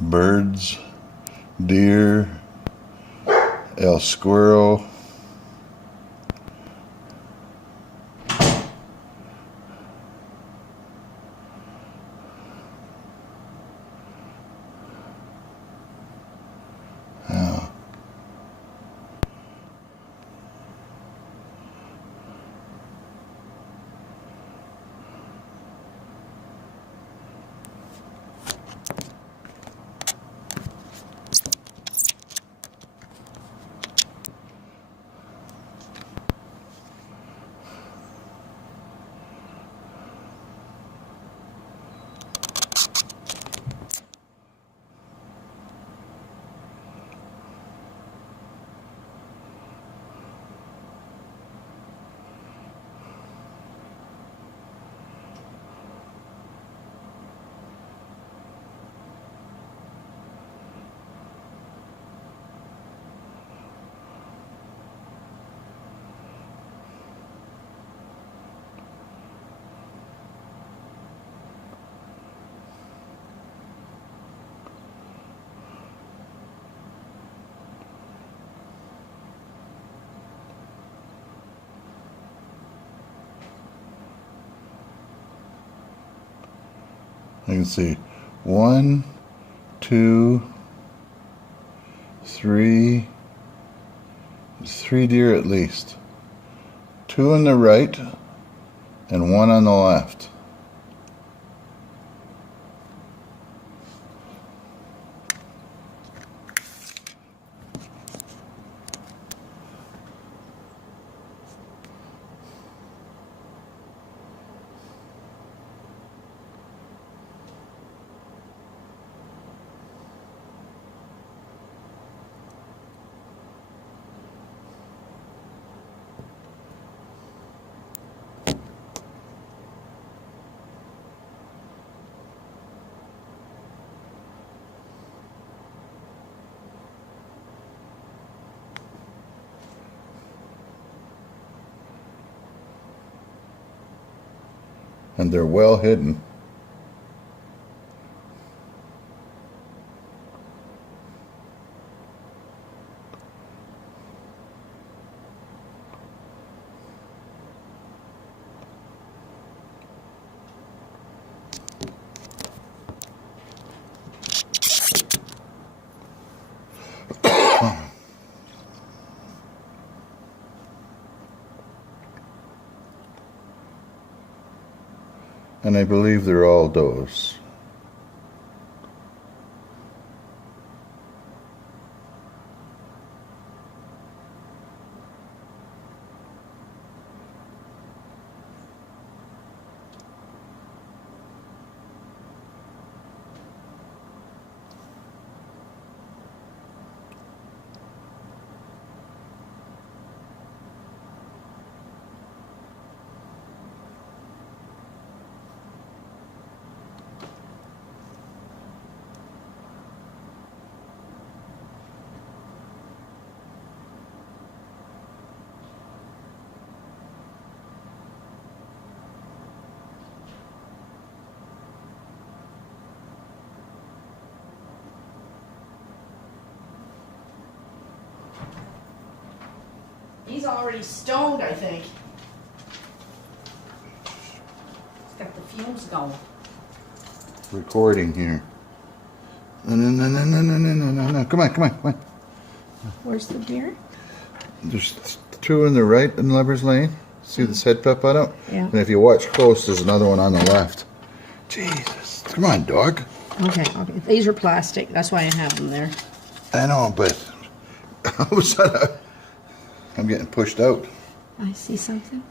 birds, deer, elk squirrel. I can see 1, 2, 3. There's 3 deer at least. 2 on the right and 1 on the left. And they're well hidden. And I believe they're all does. He's already stoned, I think. He's got the fumes going. Recording here. No. Come on. Where's the deer? There's 2 on the right in Lover's Lane. See this head pep on it? Yeah. And if you watch close, there's another one on the left. Jesus. Come on, dog. Okay. These are plastic. That's why I have them there. I know, but all of a sudden I'm getting pushed out. I see something.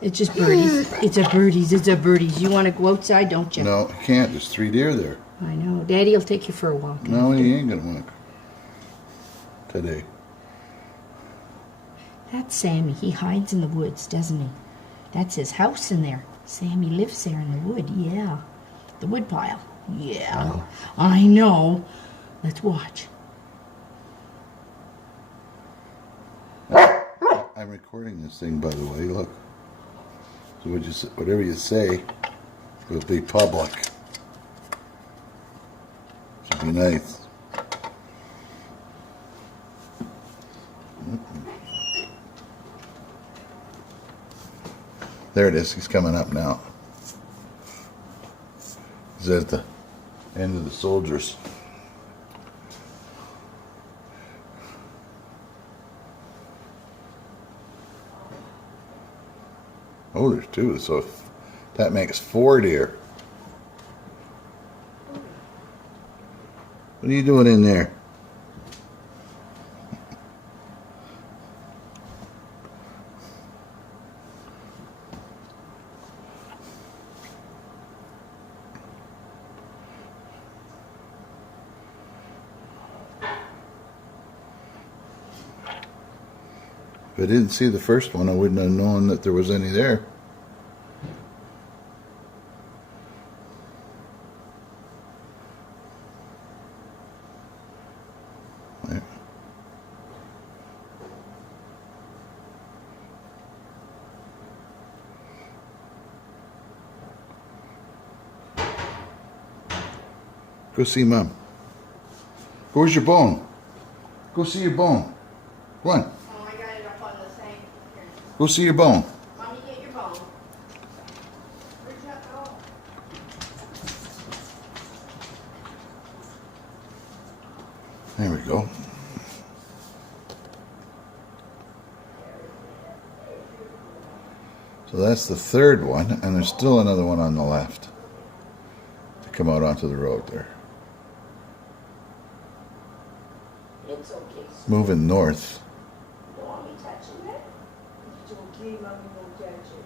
It's just birdies. It's a birdies. You want to go outside, don't you? No, you can't. There's 3 deer there. I know. Daddy will take you for a walk. No, he ain't going to want to today. That's Sammy. He hides in the woods, doesn't he? That's his house in there. Sammy lives there in the wood, yeah. The wood pile. Yeah. Oh. I know. Let's watch. I'm recording this thing, by the way. Look. So whatever you say will be public. be nice. There it is. He's coming up now. He's at the end of the soldiers. Oh, there's two. So that makes 4 deer. What are you doing in there? If I didn't see the first one, I wouldn't have known that there was any there. There. Go see Mom. Where's your bone? Go see your bone. Go on. Go see your bone. Mommy, get your bone. Where'd you go? There we go. So that's the third one, and there's still another one on the left to come out onto the road there. It's okay. Moving north. You don't want me touching it? It's okay, Mommy won't touch it.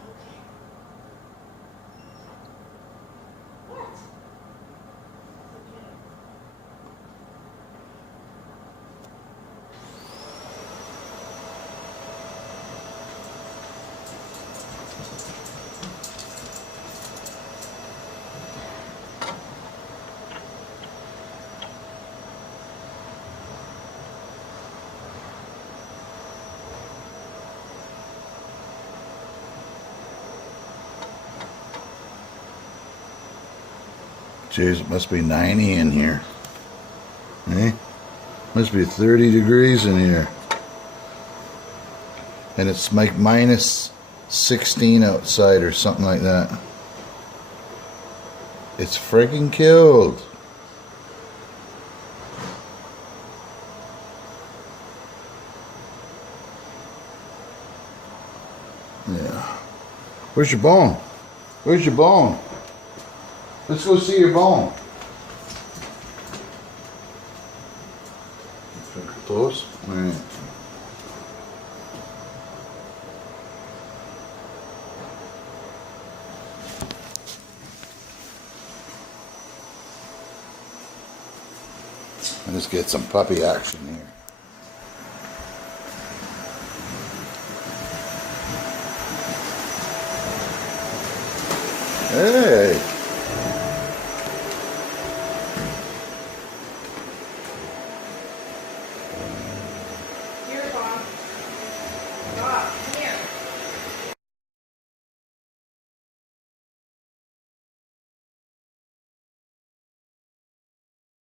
Okay. What? Okay. Jeez, it must be 90 in here. Eh? Must be 30 degrees in here. And it's like minus 16 outside or something like that. It's friggin' killed. Yeah. Where's your bone? Where's your bone? Let's go see your bone. Close? All right. Let's get some puppy action here. Yeah.